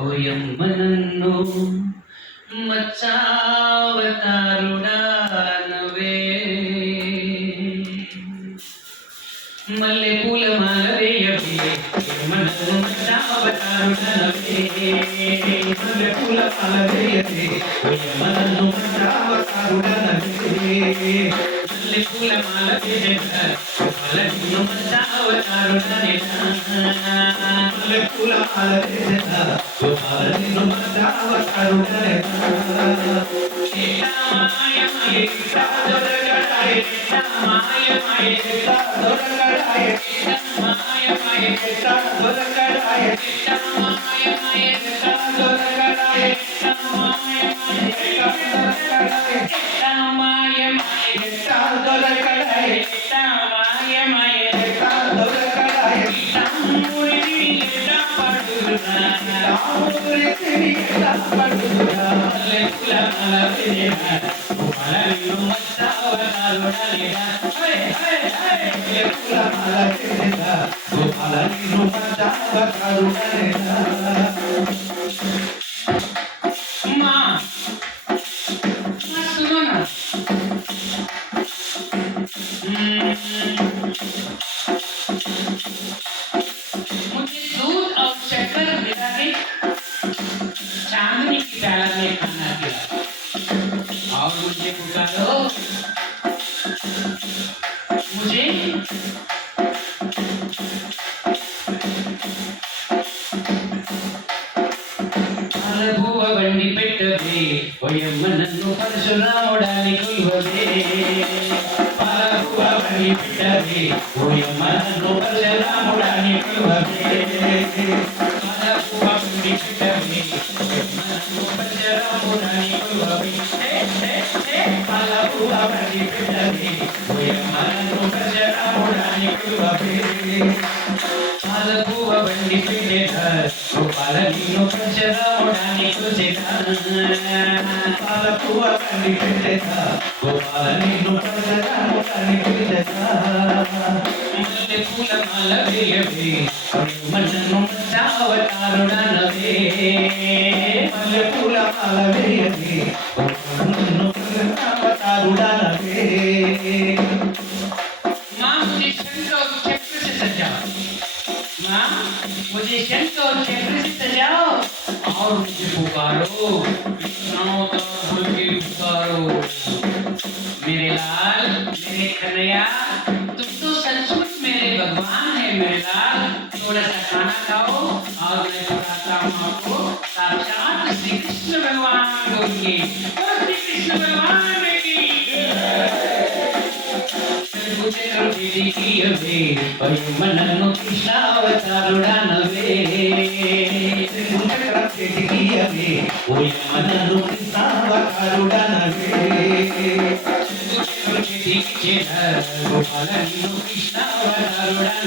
ఓయమ్మ నన్ను మచ్చావతారుడా నవే మల్లె పూల మాల వేయవే నన్ను మచ్చావతారుడా నవే మల్లె పూల మాల వేయవే ఓయమ్మ నన్ను మచ్చావతారుడా నవే మల్లె పూల మాల వేయవే నిన్ను మచ్చావతారుడా మల్లె పూల మాల వేయవే నిన్ను మచ్చావతారుడా मुझे दूध और शक्कर मिला के चांदनी की प्याला में खाना खिला और मुझे पुकारो मुझे పాలబువ్వ వండి పెట్టవే ఓయమ్మ నన్ను పరశురాముడాని కొలువవే పాలబువ్వ వండి పెట్టవే ఓయమ్మ నన్ను పరశురాముడాని కొలువవే పాలబువ్వ వండి పెట్టవే నన్ను పరశురాముడాని కొలువవే పాలబువ్వ వండి పెట్టవే ఓయమ్మ నన్ను పరశురాముడాని కొలువవే పాలబువ్వ వండి పెట్టేదా గోపాల నిన్ను పరశురాముడాని కొలిచేదా పాలబువ్వ వండి పెట్టేదా గోపాల నిన్ను పరశురాముడాని కొలిచేదా మల్లె పూల మాల వేయవే నన్ను మచ్చావతారుడా నవే మల్లె పూల మాల వేయవే నన్ను మచ్చావతారుడా నవే मुझे शंख और चक्र से सजाओ और मुझे पुकारो कृष्णाओं का बोल के पुकारो मेरे लाल मेरे कन्हैया तुम तो सचमुच मेरे भगवान है मेरे लाल थोड़ा सा खाना खाओ और मैं बताता हूँ आपको साक्षात श्री कृष्ण भगवान बोल के श्री कृष्ण भगवान నన్ను కృష్ణావతారుడా నవే ఓయమ్మ నన్ను కృష్ణావతారుడా నవే గోపాల నిన్ను కృష్ణావతారుడా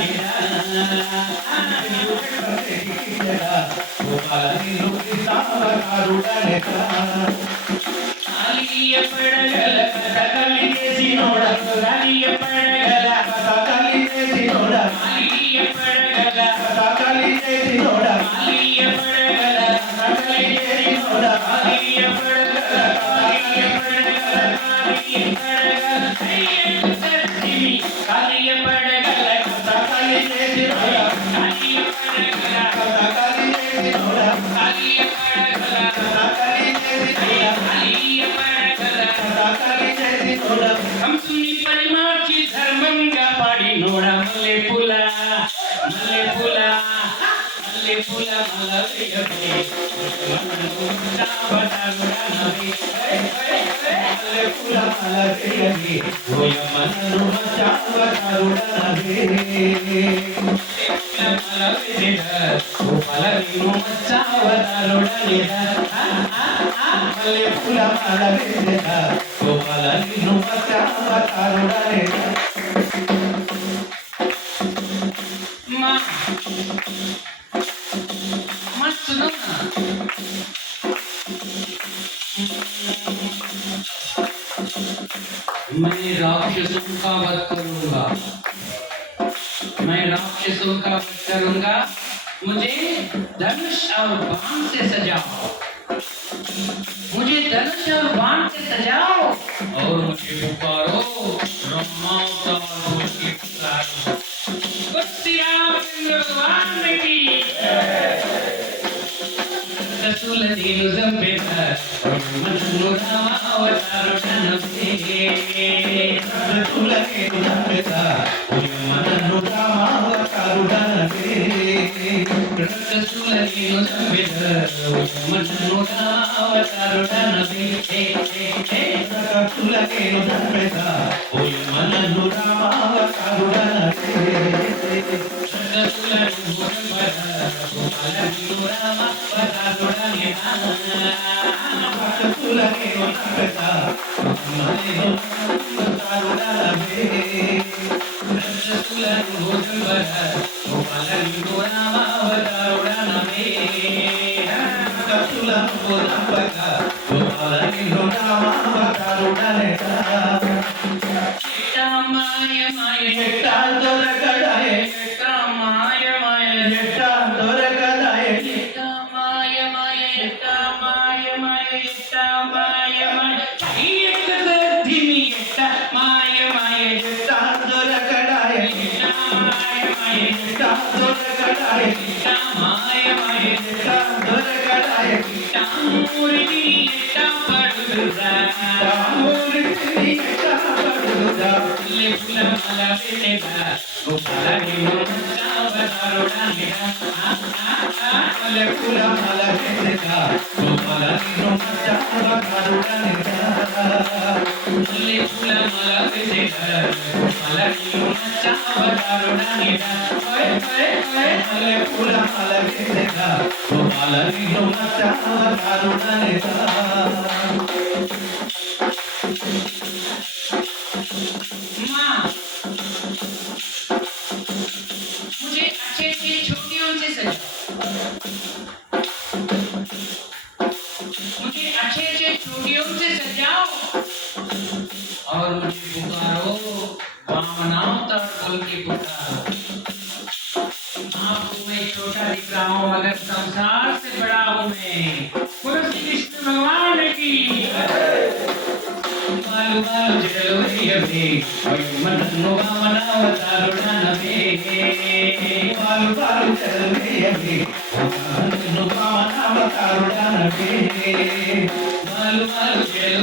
గోపాల నిన్ను కృష్ణావతారుడా కాళీయ పడగల కథకలి చేసినోడ కాళీయ పడగల కథకలి చేసినోడ కాళీయ పడగల కథకలి చేసినోడ కాళీయ పడగల కథకలి చేసినోడ కాళీయ పడగల కాళీయ పడగల కాళీయ పడగల అయ్యో సత్తిని కాళీయ పడగల కథకలి చేసినోడ కాళీయ పడగల కథకలి చేసినోడ కాళీయ పడగల కథకలి చేసినోడ కంసుని పరిమార్చి ధర్మంగా పాడి నోడ మల్లె పూల మల్లె పూల మల్లె పూల మాల వేయవే మల్లె పూల మాల వేయవే ఓయమ్మ నన్ను మచ్చావతారుడా నవే మాల వేయవే గోపాల నిన్ను మచ్చావతారుడా మల్లె పూల మాల వేయవే గోపాల నిన్ను మచ్చావతారుడా मत सुनो ना मैं राक्षसों का वध करूंगा मुझे धनुष और बाण से सजाओ, मुझे धनुष और बाण से सजाओ और मुझे पुकारो ब्रह्मावतार बोल के पुकारो। श्री रामचंद्र भगवान की रसूल देनु संपेत मनु रामावतार नमस्ते రసూల నేను నమ్మెద మనను రామావతారుడనవే रसूल देनु संपेत मनु रामावतार नमस्ते రసూల నేను నమ్మెద మనను రామావతారుడనవే रसूल देनु रामावतार రసూల నేను నమ్మెద మనను రామావతారుడనవే రసూలను నమ్మక గోపాలను రామావతారుడనెగా ఎట్టా దొరకడాయే ఎట్టా దొరకడాయే ఎట్టా దొరకడాయే ఎట్టా దొరకడాయే ఎట్టా దొరకడాయే రాముడిని ఎట్టా పడుదా పూల మల వెనక గోపాలను మచ్చవతారుడనెగా పూల మల వెనక గోపాలను మచ్చవతారుడనెగా मुझे अच्छे अच्छे छोटियों से सजाओ, मुझे अच्छे अच्छे छोटियों से सजाओ और मुझे पुकारो वामनावतार बोल के पुकारो। आपको मैं छोटा दिख रहा हूँ मगर संसार से बड़ा हूँ मैं। बोलो श्री कृष्ण भगवान की बालू बालू जलो रे मनु वामनावतारुडनवे బాలు బాలు చదివేయవే నన్ను వామనావతారుడనవే బాలు బాలు జలో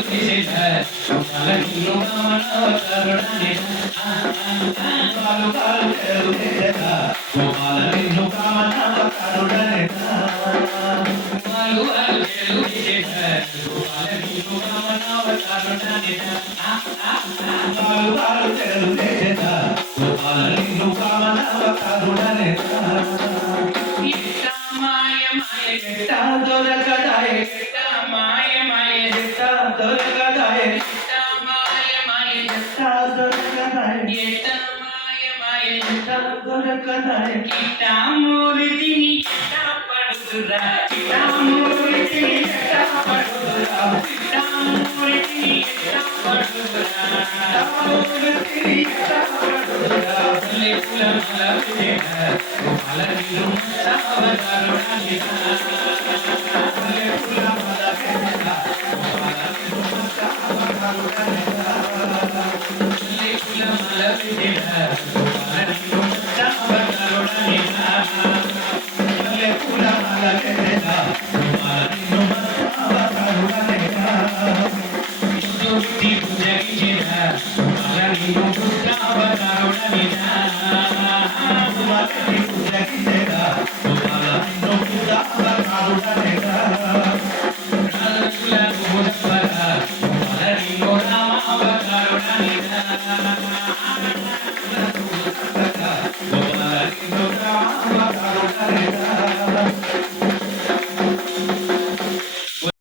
మను వామనావతారుడనే బాలు బాలు చదివేయగా గోపాల నిన్ను వామనావతారుడనెగా బాలు బాలు జలో మను వామనావతారుడనే బాలు బాలు చదివేయగా గోపాల నిన్ను వామనావతారుడనెగా ఎట్టా మాయ మాయ ఎట్టా దొరకడాయే ఎట్టా మాయ మాయ ఎట్టా దొరకడాయే ఎట్టా మాయ మాయ ఎట్టా దొరకడాయే ఎట్టా మాయ మాయ ఎట్టా దొరకడాయే కిటామూర్తిని ఎట్టా పడుతురా కిటామూర్తిని ఎట్టా పడుతురా కిటామూర్తిని ఎట్టా పడుతురా రాముడిని ఎట్టా పడుదా లే పుల మల విదేహ గోపాల నిన్ను అవతారుడనే పూల మల వెనక గోపాలను మచ్చవతారుడనెగా లే పుల మల విదేహ గోపాల నిన్ను అవతారుడనే పూల మల వెనక గోపాలను మచ్చవతారుడనెగా విష్ణుమూర్తి పూజకి చేర గోపాల నిన్ను అవతారుడనే పూజకి చేరా గోపాలను అవతారుడనెగా